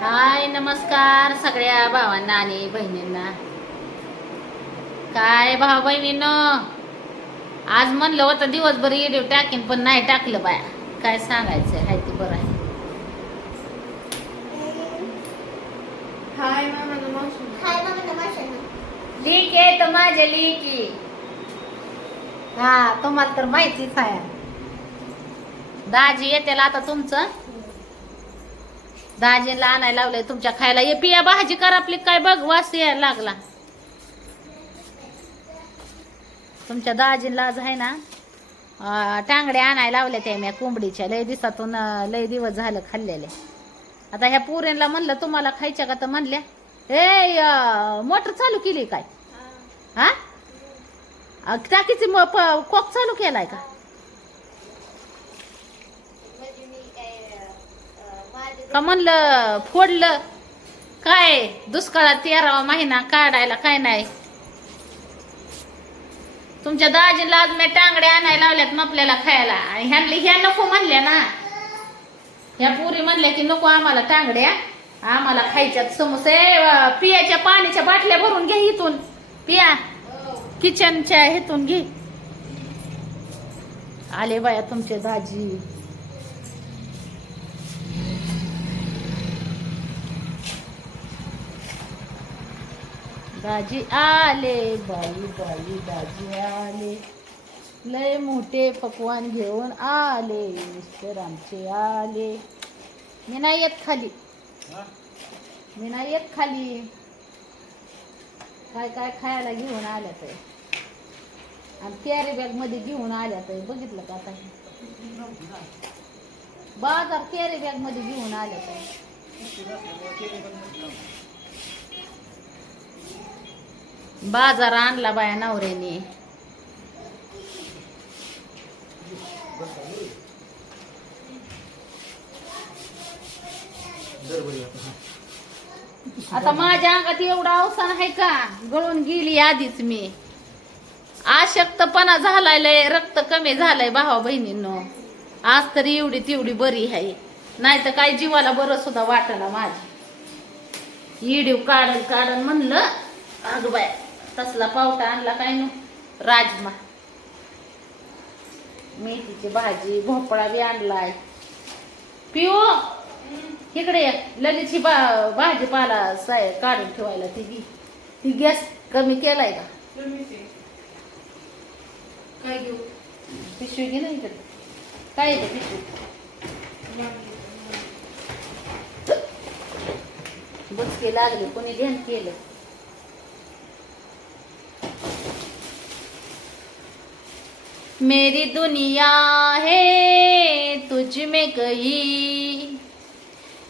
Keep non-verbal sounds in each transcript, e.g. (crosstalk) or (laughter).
हाय नमस्कार सगळ्या भावांना आणि बहिणींना. काय भाऊ बहिणींनो? आज म्हणलं होतं दिवसभर येडीव टाकीन पण नाही टाकलं बाया. काय सांगायचं हाय ते बरं आहे. हाय मामा नमस्कार हाय मामा नमस्कार लीक आहे तर माझे लिकी हा तुम्हाला तर माहितीच आहे. दाजी येते आता तुमचं. दाजीला आणायला लावलंय तुमच्या खायला. ये पिया भाजी कर आपली काय बघ वास यायला लागला. तुमच्या दाजीला आज आहे ना अं, टांगड्या आणायला लावल्या त्या मी कोंबडीच्या. लय दिवसातून लय दिवस झालं खाल्लेले. आता ह्या पुऱ्यांना म्हणलं तुम्हाला खायच्या का तर म्हणल्या. ए मोटर चालू केली काय? हा. टाकीची कोक चालू केलाय का म्हणजे मी काय अं, माझे का म्हणलं फोडलं? काय? दुष्काळात तेरावा महिना काढायला काय नाही? तुमच्या दाजीला आज मी टांगड्या आणायला लावल्यात मपल्याला खायला. आणि ह्यांना ह्या नको म्हणल्या ना. ह्या पुरी म्हणल्या की नको आम्हाला टांगड्या. आम्हाला खायच्यात समोसे पियाच्या पाण्याच्या बाटल्या भरून घे इथून. पिया. किचनच्या हेतून घे. आले बाया तुमचे दाजी. दाजी आले बाई बाई दाजी आले. लय मोठे पकवान घेऊन आले मिस्टर आमचे आले. मी नाही येत खाली. मी नाही येत खाली. काय काय खायला घेऊन आल्या तर आणि कॅरी बॅगमध्ये घेऊन आल्या तर बघितलं का आता? बाजार कॅरी बॅगमध्ये घेऊन आल्या तर बाजार आणला बाया नवऱ्याने. आता माझ्या अंगात एवढा अवसान आहे का? गळून गेली आधीच मी. आशक्तपणा झालाय लय रक्त कमी झालंय भावा बहिणींनो. आज तरी एवढी तेवढी बरी आहे. नाही तर काय जीवाला बरं सुद्धा वाटला माझी. इडीव काढन काढन म्हणलं अग बाय. तसला पावटा आणला काय नु? राजमा. मेथीची भाजी भोपळा बी आणलाय. पिओ इकडे ये. लगेच बा भाजीपाला साय काढून ठेवायला ती ती गॅस कमी केलाय का? काय घेऊ? पिशवी घे ना इकडे. काय आहे ते पिशवी? बुचके लागले कोणी ध्यान केलं. मेरी दुनिया है तुझ में कही।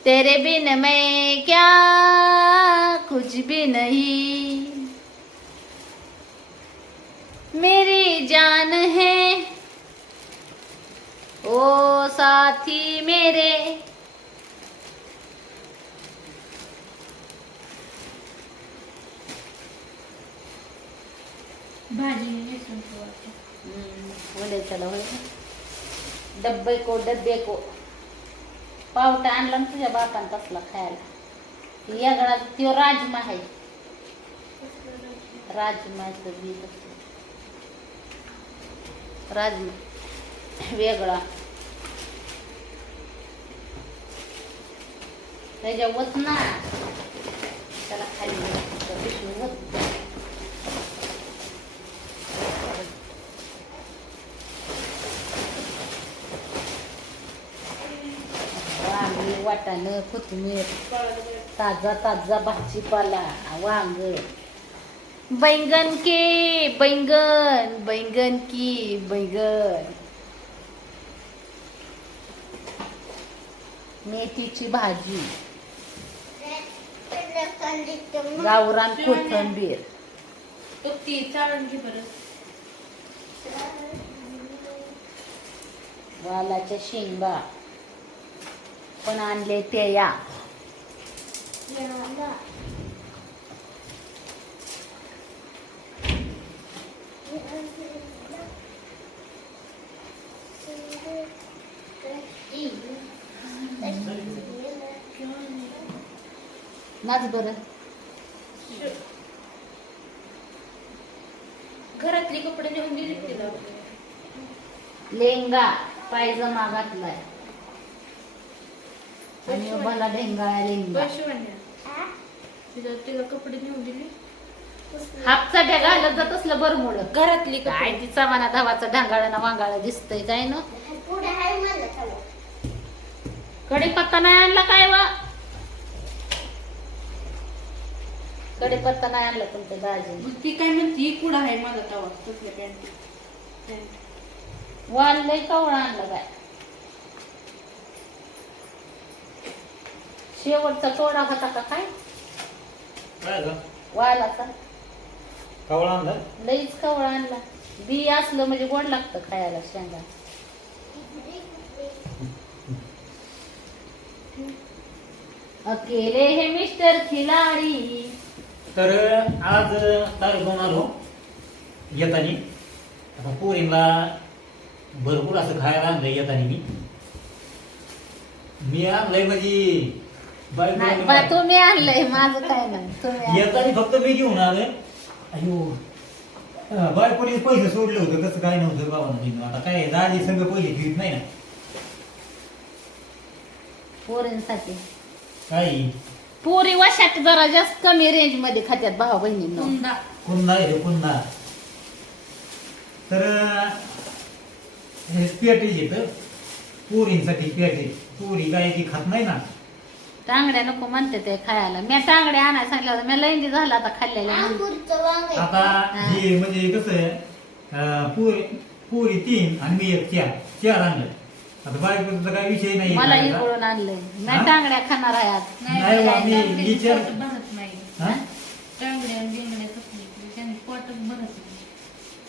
तेरे बिन मैं क्या, कुछ भी नहीं। मेरी जान है, ओ साथी मेरे। भाजी मिसळून ठेवायची. बोले चला होय डब्बे को डब्बे को. पावटा आणला ना तुझ्या बापान तसला खायला. या यागळा त्यो राजमा आहे. राजमाचं बी तसलं. राजमा. वेगळा. त्याच्या वत ना त्याला खाली त्या पिशवी वत. वांगी वाटाणं कोथिंबीर ताजा ताजा भाजीपाला वांग बैंगन के बैंगन बैंगन की बैंगन. मेथीची भाजी. गावरान कोथंबीर. वालाच्या शेंगा. पण आणले ते या. नाच बरं. घरातली कपडे नेऊन दिली तिला. लेंगा पायजमा घातलाय. आणि मला ढेंगाळा लेंगा तिला तिला कपडे नेऊन दिली. हापचा ढ्या घालत जात असलं बरमुड घरातली काय तिचा मना धावाचं ढांगाळ ना वांगाळ दिसतंय काय ना. मला नाही आणला काय वा? कडीपत्ता नाही आणला तुमच्या दाजी. ती काय म्हणते? कुठं आहे माझा तवा पॅन्ट पॅन्ट वाल लय कवळा आणला काय शेवटचा तोडा होता का काय? काय ग वालाचा. कवळा आणलं? लईच कवळा आणला. बी असलं म्हणजे गोड लागतं खायला शेंगा. अकेले हे मिस्टर खिलाडी. तर आज तारीख घेऊन आलो येतानी. आता पोरींना भरपूर असं खायला आणलंय येतानी मी. मी आणलंय म्हणजे नाही आणि तुम्ही आणलंय माझं काय नाही तुम्ही. येतानी फक्त मी घेऊन आलोय. अयो अं, बायकोने पैसे सोडले होते तसं काय नव्हतं बाबा आता काय दादी संघ पैसे घेत नाही ना. पोरींसाठी. काही पोरी वर्षात जरा जास्त कमी रेंजमध्ये खात्यात भाऊ बहिणींना. कुंदा. पुन्हा आहे पुन्हा तर हे पेटीच येतं पुरींसाठी पेटी पुरी काय ती खात नाही ना. टांगड्या नको म्हणते ते खायला. मी टांगड्या आणायला सांगितलं होतं. मी लैंदी झाला आता खाल्लेल्या म्हणून. अंगूरचं वांग आहे. आता हे. म्हणजे कसं आहे अं, पुरी पुरी तीन आणि मी एक चार. चार आणलं. आता बायकोचा काही विषय नाही मला खायचा. इकडून आणलंय. मी हा? टांगड्या खाणार आहे आज. नाही टांगड्याचं विचार- पोट भरत नाही. हा? टांगड्या बिंगड्या कसली त्याने पोटच भरत नाही.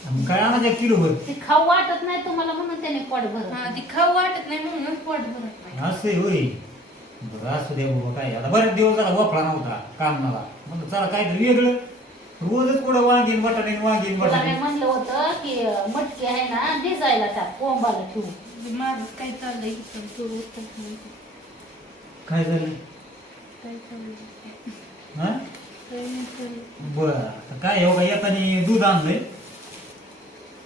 आणि काय आणायचं एक किलोभर ते खाऊ वाटत नाही तुम्हाला म्हणून त्याने पोट भरत हा ती खाऊ वाटत नाही म्हणूनच पोट भरत नाही. असं आहे होय. बरं असू दे बाबा काय आता बरेच दिवस झाला वफळा नव्हता कामनाला म्हणलं चला काहीतरी वेगळं. रोजच पुढं वांगीन बटाणे वांगीन तुला काय बटाणे म्हणलं होतं की मटकी आहे ना भिजायला टाक कोंबाला ठेवू माझं काय चाललंय इथं काय झालं? काय चाललंय हा? काय नाही चाललंय. बर आता काय हो का येतानी दूध आणलंय?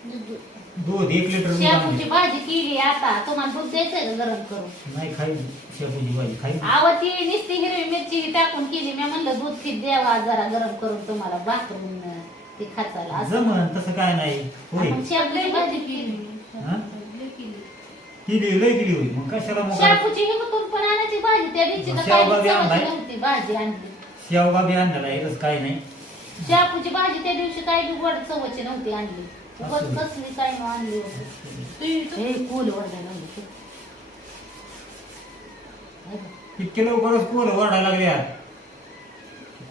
दूध. एक लिटर दूध शेपूची भाजी केली आता. तुम्हाला दूध द्यायचंय का गरम करून? नाही खाई शेपूची भाजी खाई आवती नुसती हिरवी मिरची टाकून केली. मी म्हणलं दूध किती द्यावा जरा गरम करून तुम्हाला. भाकरून अं, ती खाचायला असं. जमन तसं काय नाही. होय. आपण लय भाजी केली. केली. हा? लय केली. केली लय केली होई मग कशाला मग शेपूची ही कुठून पण आणायची भाजी. त्या दिवशी तर शेवगा काही बी आणलाय? चवाची नव्हती भाजी आणली. शेवगा बी आणलेला आहे तसं काय नाही. शेपूची भाजी त्या दिवशी काही बी गोड चवाची नव्हती आणली. कसली काय आणली होती कोल वरडायला. इतके लवकरच कोल वाढायला लागले यार.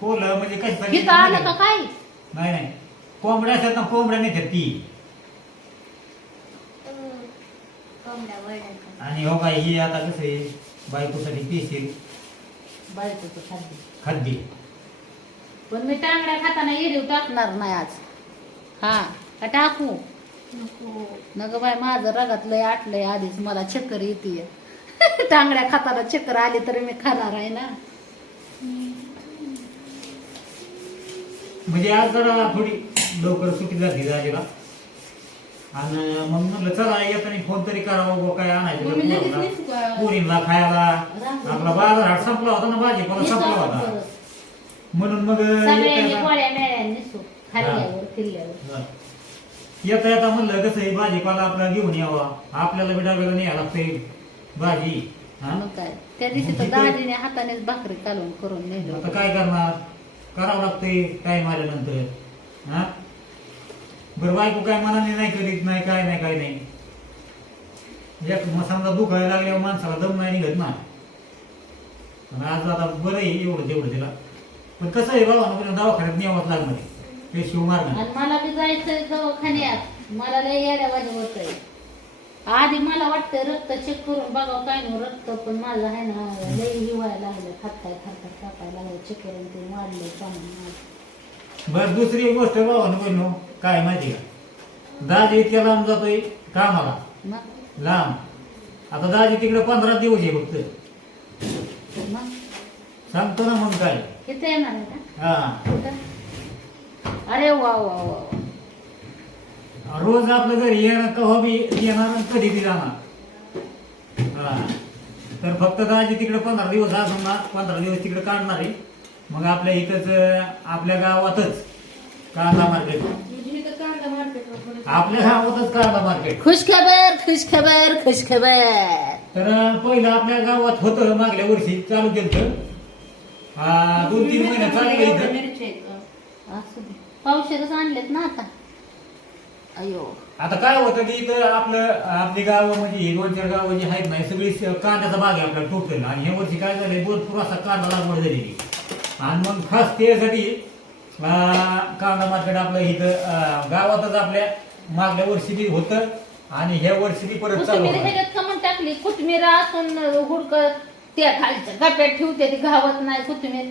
कोल म्हणजे कशासाठी इथं आलं का काय? नाही नाही. कोंबड्या असतात ना कोंबड्या नेतात ती. आणि हो काय ही आता कसं आहे बायकोसाठी पेशील. बायकोचं खाद्य. खाद्य. पण मी टांगड्या खाताना एरिव टाकणार नाही आज. हा. का टाकू? नको. बाय माझं रगात लय आटलंय आधीच मला चक्कर येते (laughs) टांगड्या खाताना चक्कर आली तरी मी खाणार आहे ना. म्हणजे आज जरा थोडी लवकर सुट्टी झाली दाजीला आणि मग म्हणलं चला येताना फोन तरी करावा बुवा काय आणायचं लगेच का? पोरींना खायला. आपला बाजार हाट संपला होता ना भाजीपाला संपला होता. म्हणून मग सगळ्यांनी खाल्ल्यावर किल्ल्यावर येता येता म्हणलं कसं आहे भाजीपाला आपला घेऊन यावा. आपल्याला बी डब्याला न्यायला लागते भाजी. हा? मग काय? त्या दिवशी तर दाजीने हातानेच भाकरी कालवून करून नेलं. आता काय करणार? करावं लागते टाइम आल्यानंतर. हा? बरं बायको काय मनाने नाही करीत नाही काय नाही काय नाही. एक मग समजा दुखायला लागल्यावर माणसाला दम नाही निघत ना. आणि आज आता बरं आहे एवढं तेवढं तिला. पण कसं आहे बाबा ना दवाखान्यात न्यावंच लागणार आहे. ते शिवमार्ग आणि मला बी जायचंय दवाखान्यात. मला लय येड्यावाजी होतंय. आधी मला वाटतंय रक्त चेक करून बघावं काय नाही रक्त पण माझं आहे ना लय हिवायला लागलं खाताय खाताय कापायला लागलं चेक करून ते वाढलंय प्रमाण माझं. बरं दुसरी एक गोष्ट बाबा बहिणू काय माहिती का? दाजी इतक्या लांब जातोय कामाला. मग? लांब. आता दाजी तिकडे पंधरा दिवस आहे फक्त. मग? सांगतो ना मग काय. किती येणार आहे का? हा. कुठं? अरे वा वा वा वा. रोज आपलं घरी येणार कव्हा बी येणार आणि कधी बी जाणार? हा. तर फक्त दाजी तिकडे पंधरा दिवस असून ना पंधरा दिवस तिकडे काढणार आहे. मग आपल्या इथंच अं, आपल्या गावातच कांदा मार्केट म्हणजे इथं कांदा मार्केटवर थोडं आपल्या गावातच कांदा मार्केट खुश खबर खुश खबर खुश खबर. तर अं, पहिलं आपल्या गावात होतं मागल्या वर्षी चालू केलं दोन तीन महिने इथं मिरची आहेत असू दे. पावशेरच आणलेत ना आता. अयो. आता काय होतं की इथं आपलं आपली गावं म्हणजे ही दोन चार गावं जी आहेत नाही सगळी स- कांद्याचा बाग आहे आपल्याला टोटल आणि ह्या वर्षी काय झालंय भरपूर असा कांदा लागवड झालेली आणि मग खास त्यासाठी अं, कांदा मार्केट आपलं इथं अं, गावातच आपल्या मागल्या वर्षी बी होतं. आणि ह्या वर्षी बी परत चालू कोथिंबीर होतं. ह्याच्यात कमन टाकली कोथिंबीर असून हुडक त्या खालच्या गप्यात ठेवते ती घावत नाही कोथिंबीर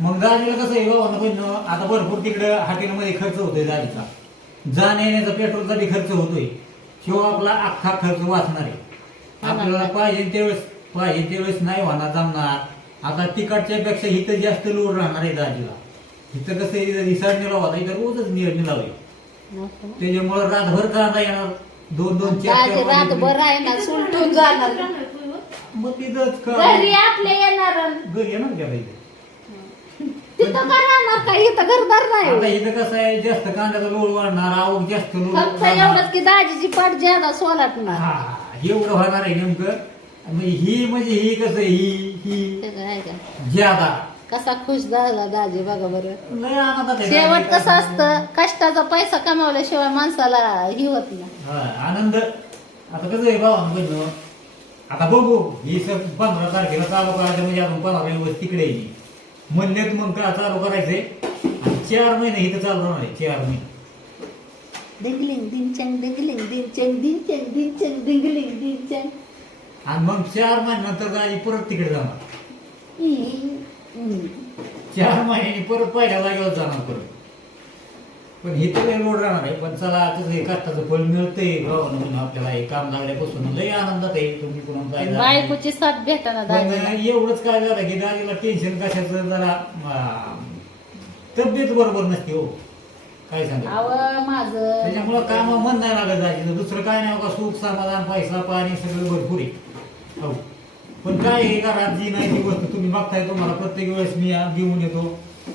मग दाजीला कसं आहे बाबा पण आता भरपूर तिकडं हॉटेलमध्ये खर्च होतोय दाजीचा जाण्या येण्याचा पेट्रोलचा बी खर्च होतोय. शिवाय आपला अख्खा खर्च वाचणार आहे. आपल्याला पाहिजे त्यावेळेस पाहिजे त्यावेळेस नाही होणार जमणार. आता तिकडच्या पेक्षा इथं जास्त लोड राहणार आहे दाजीला इथं कसं आहे, रिसार्ट निलाव होता इथं रोजच निर निलाव आहे. त्याच्यामुळे रातभर कांदा येणार. दोन दोन चार रातभर सुलटून जाणार. मग तिथंच का? घरी आपल्या येणार. घरी येणार का तिथं का इथं घरदार आता नाही इथं कसं आहे जास्त कांद्याचा वाढणार आवक जास्त फक्त. एवढंच की दाजीची पाठ ज्यादा सोलाटणार. हा एवढं होणार आहे नेमकं. म्हणजे ही म्हणजे ही कसं ही ही. का? ज्यादा कसा खुश झाला दाजी बघा बरं. लय आनंदात आहे. शेवट कसं असतं कष्टाचा पैसा कमावल्याशिवाय माणसाला ही होत नाही. हा, आनंद. आता कसं आहे भावा आता बघू ही सर पंधरा तारखेला चालू करायचं म्हणजे अजून पंधरा दिवस तिकडे येईल. म्हणलेत मग का चालू करायचंय. आणि चार महिने इथं चालू राहणार आहे चार महिने. डिंगलिंग दिनचंग डिंगलिंग दिनचंग दिनचंग दिनचंग डिंगलिंग दिनचंग आणि मग चार महिन्यानंतर गाडी परत तिकडे जाणार. चार महिन्यांनी परत पहिल्या जागेवर जाणार परत. पण हे तर लय लोड राहणार आहे. पण चला कसं हे कष्टाचं फळ मिळतंय. भावानं म्हणून आपल्याला हे काम लागल्यापासून लय आनंदात आहे. तुम्ही कुणा जायला बायकोची साथ भेटाना पण दाजीला एवढंच काय झालं की दादीला टेन्शन कशाचं जरा अं, तब्येत बरोबर नसते हो. काय सांगा अव माझं त्याच्यामुळं काम मन नाही लागत दाजीचं दुसरं काय नाही बघा सुख समाधान पैसा पाणी सगळं भरपूर आहे. हो. पण काय आहे घरात जी नाही ती वस्तू तुम्ही बघताय तुम्हाला प्रत्येक वेळेस मी आ- घेऊन येतो.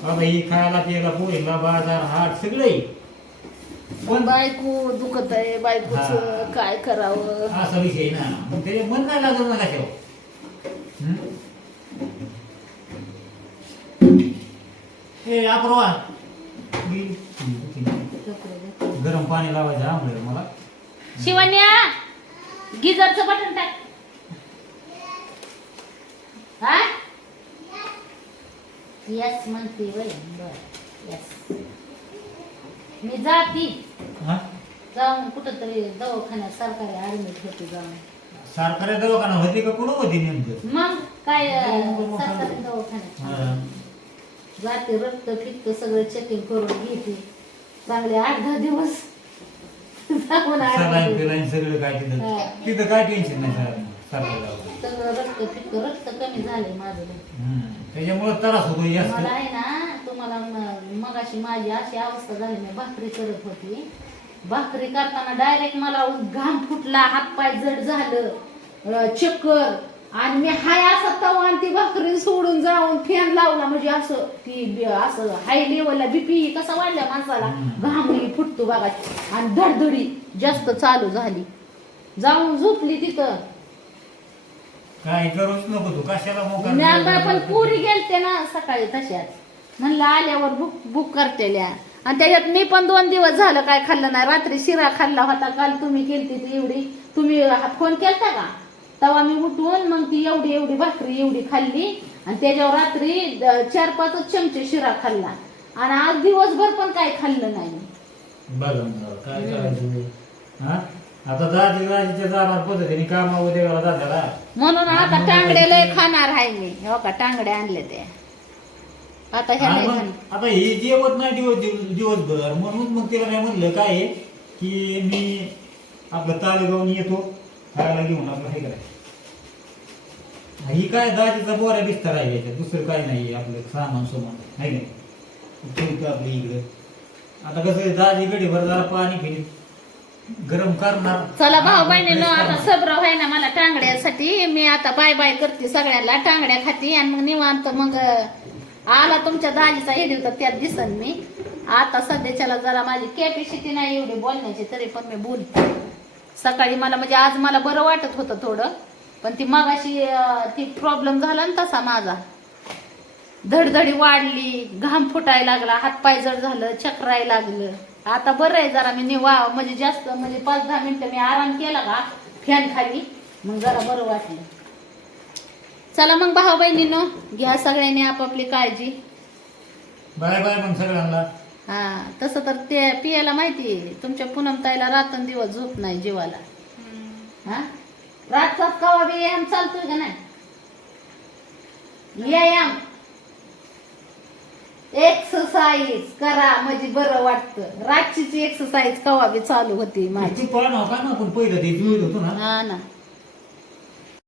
बाबा ही खायला प्यायला पोहेला बाजार हाट सगळं पण बायको दुखत आहे बायकोच हा. काय करावं? असा विषय ना. मग त्याचे मन नाही लागत ना कशावर हं? ए अप्रवा. गरम पाणी लावायचं आंबलं मला. शिवन्या गिजरचं बटन टाक. हा? यस म्हणते वय बर. यस मी जाती. हा? जाऊन कुठं तरी दवाखान्यात सरकारी ऍडमिट होते जाऊन. सरकारी दवाखाना होती का? कुठं होती नेमकं? मग काय अं, हो, सरकारी दवाखान्यात. हा. जाते रक्त फिक्त सगळं चेकिंग करून घेते. चांगले आठ दहा दिवस. जाऊन आठ दहा सलाईन दिवस. फिलाईन सगळं काय तिथं? हा. तिथं काय टेन्शन नाही सर सगळं रक्त रक्त कमी झाले माझं. त्याच्यामुळे त्रास होतो मला आहे ना तुम्हाला म- मगाशी माझी अशी अवस्था झाली. मी भाकरी करत होती. भाकरी करताना डायरेक्ट मला घाम फुटला हातपाय जड झालं अं, चक्कर. आणि मी हाय असा तवा आणि ती भाकरी सोडून जाऊन फॅन लावला. म्हणजे असं ती बी- असं हाय लेवलला बीपी कसा वाढल्या माणसाला. घामही फुटतो बघा. आणि धडधडी जास्त चालू झाली. जाऊन झोपली तिथं. काय करूच नको तू कशाला मोका मी आता पण पुरी गेलते ना सकाळी तशाच. म्हणलं आल्यावर बुक बुक करतेल्या आणि त्याच्यात मी पण दोन दिवस झालं काय खाल्लं नाही. रात्री शिरा खाल्ला होता काल तुम्ही केलती ती एवढी. तुम्ही फोन केलता का? तेव्हा मी उठून मग ती एवढी एवढी भाकरी एवढी खाल्ली. आणि त्याच्यावर रात्री चार पाचच चमचे शिरा खाल्ला. आणि आज दिवसभर पण काय खाल्लं नाही. बघा मग काय करायचं आता दाजी दाजीच्या जाणार पद्धतीने कामावर देवाला दादाला म्हणून आता टांगडे लय खाणार आहे मी. हो का टांगडे आणले ते. आता ह्या लय खाणार. आता हे जेवत नाही दिवस दिवस- दिवसभर म्हणून मग तिला काय म्हणलं काय आहे, की मी आपलं ताळेगावून येतो खायला घेऊन आपलं हे करायचं. ही काय दाजीचा बोऱ्या बिस्तार आहे याच्यात दुसरं काय नाही आपलं सामान सुमान आहे की नाही? ठेवतो आपली इकडं. आता कसं आहे, दाजी गडी भर जरा पाणी फिरी गरम करणार. चला भाऊ बहिणीनो आता. सब्र व्हाय ना मला टांगड्यासाठी. मी आता बाय बाय करते सगळ्यांना. टांगड्या खाती आणि मग निवांत मग आला तुमच्या दाजीचा हे तर त्यात दिसन मी. आता सध्याच्याला जरा माझी कॅपॅसिटी नाही एवढी बोलण्याची तरी पण मी बोलते. सकाळी मला म्हणजे आज मला बरं वाटत होतं थोडं. पण ती मगाशी ती प्रॉब्लेम झाला ना तसा माझा. धडधडी वाढली घाम फुटायला लागला हातपाय जड झालं चक्रायला लागलं. आता बरं आहे जरा मी निवा म्हणजे जास्त म्हणजे पाच दहा मिनिटं मी आराम केला का फॅन खाली. मग जरा बरं वाटलं. चला मग भाऊ बहिणीनो घ्या सगळ्यांनी आपापली काळजी. बाय बाय मग सगळ्यांना. हा तसं तर ते पियाला माहिती तुमच्या पूनम ताईला रातन दिवस झोप नाही जीवाला. हा? रातचा कवा बी व्यायाम चालतोय का नाही? व्यायाम. एक्सरसाइज करा म्हणजे बरं वाटतं. रातचीची एक्सरसाइज कवा बी चालू होती माझी. तू पाहा ना आपण पहिलं ते जुळत होतो ना? हा ना.